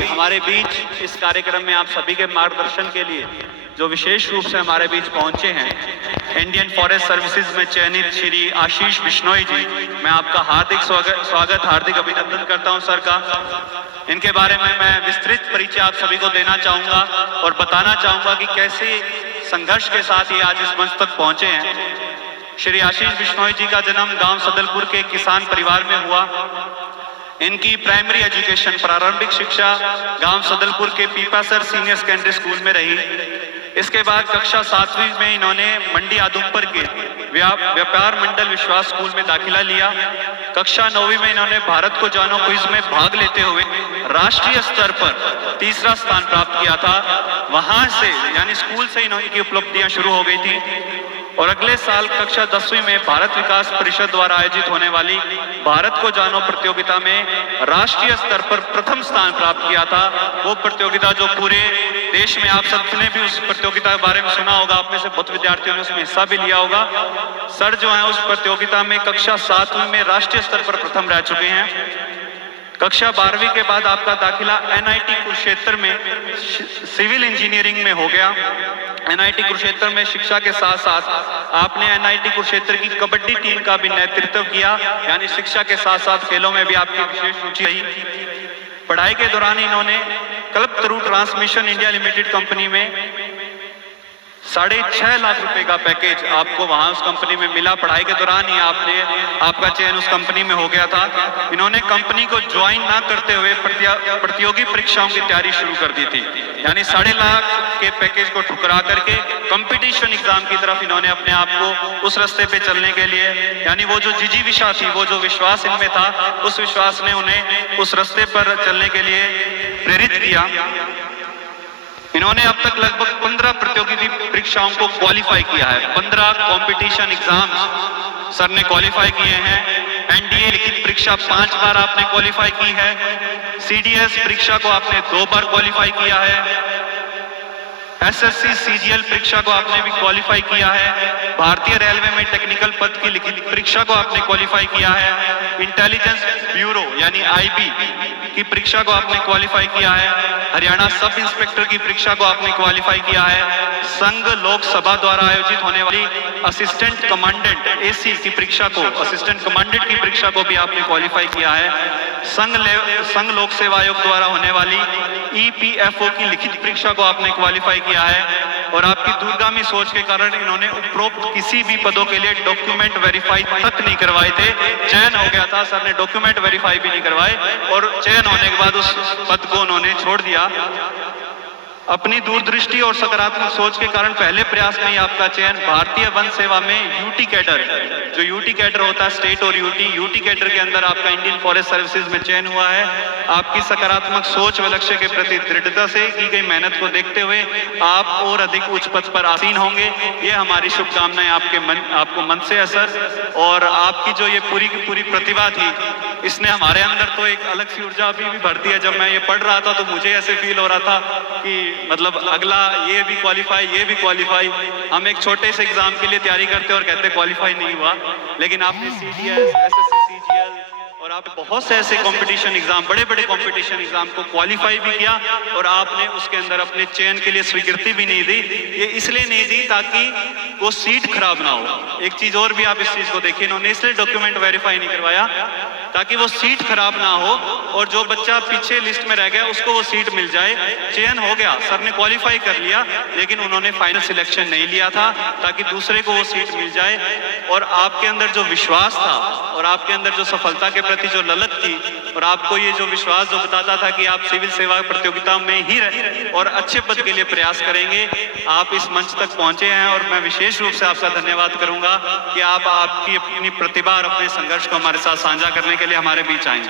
हमारे बीच इस कार्यक्रम में आप सभी के मार्गदर्शन के लिए जो विशेष रूप से हमारे बीच पहुंचे हैं, इंडियन फॉरेस्ट सर्विसेज में चयनित श्री आशीष बिश्नोई जी, मैं आपका हार्दिक स्वागत हार्दिक अभिनंदन करता हूं सर का। इनके बारे में मैं विस्तृत परिचय आप सभी को देना चाहूंगा और बताना चाहूंगा कि कैसे संघर्ष के साथ ये आज इस मंच तक पहुंचे हैं। श्री आशीष बिश्नोई जी का जन्म गांव सदलपुर के किसान परिवार में हुआ। इनकी प्राइमरी एजुकेशन प्रारंभिक शिक्षा गांव सदलपुर के पीपासर सीनियर सेकेंडरी स्कूल में रही। इसके बाद कक्षा 7वीं में इन्होंने मंडी आदमपुर के व्यापार मंडल विश्वास स्कूल में दाखिला लिया। कक्षा 9वीं में इन्होंने भारत को जानो क्विज में भाग लेते हुए राष्ट्रीय स्तर पर तीसरा स्थान प्राप्त किया था। वहां से यानी स्कूल से इनकी उपलब्धियां शुरू हो गई थी और अगले साल कक्षा 10वीं में भारत विकास परिषद द्वारा आयोजित होने वाली भारत को जानो प्रतियोगिता में राष्ट्रीय स्तर पर प्रथम स्थान प्राप्त किया था। वो प्रतियोगिता जो पूरे देश में, आप सबने भी उस प्रतियोगिता के बारे में सुना होगा, आप में से बहुत विद्यार्थियों ने उसमें हिस्सा भी लिया होगा। सर जो है उस प्रतियोगिता में कक्षा 7वीं में राष्ट्रीय स्तर पर प्रथम रह चुके हैं। कक्षा 12वीं के बाद आपका दाखिला NIT कुरुक्षेत्र में सिविल इंजीनियरिंग में हो गया। NIT कुरुक्षेत्र में शिक्षा के साथ साथ आपने NIT कुरुक्षेत्र की कबड्डी टीम का भी नेतृत्व किया, यानी शिक्षा के साथ साथ खेलों में भी आपकी विशेष रुचि रही। पढ़ाई के दौरान इन्होंने कल्पतरु ट्रांसमिशन इंडिया लिमिटेड कंपनी में 6.5 लाख रुपए का पैकेज आपको वहां उस कंपनी में मिला। पढ़ाई के दौरान ही आपका चयन उस कंपनी में हो गया था। इन्होंने कंपनी को ज्वाइन ना करते हुए प्रतियोगी परीक्षाओं की तैयारी शुरू कर दी थी, यानी 6.5 लाख के पैकेज को ठुकरा करके कंपटीशन एग्जाम की तरफ इन्होंने अपने आप को उस रास्ते पे चलने के लिए, यानी वो जो जिजीविषा थी, वो जो विश्वास इनमें था, उस विश्वास ने उन्हें उस रास्ते पर चलने के लिए प्रेरित किया। इन्होंने अब तक लगभग 15 प्रतियोगी परीक्षाओं को क्वालिफाई किया है। 15 कंपटीशन एग्जाम्स सर ने क्वालिफाई किए हैं। NDA लिखित परीक्षा 5 बार आपने क्वालिफाई की है। CDS परीक्षा को आपने 2 बार क्वालिफाई किया है। SSC CGL परीक्षा को आपने भी क्वालिफाई किया है। भारतीय रेलवे में टेक्निकल पद की लिखित परीक्षा को आपने क्वालिफाई किया है। इंटेलिजेंस ब्यूरो यानी IB की परीक्षा को आपने क्वालिफाई किया है। हरियाणा सब इंस्पेक्टर की परीक्षा को आपने क्वालिफाई किया है। संघ लोकसभा द्वारा आयोजित होने वाली असिस्टेंट कमांडेंट AC की परीक्षा को, असिस्टेंट कमांडेंट की परीक्षा को भी आपने क्वालिफाई किया है। संघ लोक सेवा आयोग द्वारा होने वाली EPFO की लिखित परीक्षा को आपने क्वालिफाई किया है। और आपकी दूरगामी सोच के कारण इन्होंने उपरोक्त किसी भी पदों के लिए डॉक्यूमेंट वेरीफाई तक नहीं करवाए थे। चयन हो गया था, सर ने डॉक्यूमेंट वेरीफाई भी नहीं करवाए और चयन होने के बाद उस पद को उन्होंने छोड़ दिया। अपनी दूरदृष्टि और सकारात्मक सोच के कारण पहले प्रयास में ही आपका चयन भारतीय वन सेवा में UT कैडर, जो UT कैडर होता है स्टेट और UT कैडर के अंदर आपका इंडियन फॉरेस्ट सर्विसेज में चयन हुआ है। आपकी सकारात्मक सोच व लक्ष्य के प्रति दृढ़ता से की गई मेहनत को देखते हुए आप और अधिक उच्च पद पर आसीन होंगे। ये हमारी शुभकामनाएं आपको मन से है सर। और आपकी जो ये पूरी की पूरी प्रतिभा थी, इसने हमारे अंदर तो एक अलग सी ऊर्जा अभी भी भरती है। जब मैं ये पढ़ रहा था तो मुझे ऐसे फील हो रहा था कि मतलब अगला ये भी क्वालिफाई। हम एक छोटे से एग्जाम के लिए तैयारी करते और कहते क्वालिफाई नहीं हुआ, लेकिन आपने CDS, SSC CGL और आप बहुत से ऐसे कंपटीशन एग्जाम, बड़े बड़े कंपटीशन एग्जाम को क्वालिफाई भी किया और आपने उसके अंदर अपने चयन के लिए स्वीकृति भी नहीं दी। ये इसलिए नहीं दी ताकि वो सीट खराब ना हो। एक चीज और भी आप इस चीज को देखिए, इन्होंने इसलिए डॉक्यूमेंट वेरीफाई नहीं करवाया ताकि वो सीट खराब ना हो और जो बच्चा पीछे लिस्ट में रह गया उसको वो सीट मिल जाए। चयन हो गया, सर ने क्वालिफाई कर लिया, लेकिन उन्होंने फाइनल सिलेक्शन नहीं लिया था ताकि दूसरे को वो सीट मिल जाए। और आपके अंदर जो विश्वास था और आपके अंदर जो सफलता के प्रति जो ललक थी और आपको ये जो विश्वास जो बताता था कि आप सिविल सेवा प्रतियोगिता में ही रहे और अच्छे पद के लिए प्रयास करेंगे, आप इस मंच तक पहुंचे हैं। और मैं विशेष रूप से आपका धन्यवाद करूंगा कि आप आपकी अपनी प्रतिभा और अपने संघर्ष को हमारे साथ साझा करने के लिए हमारे बीच आए।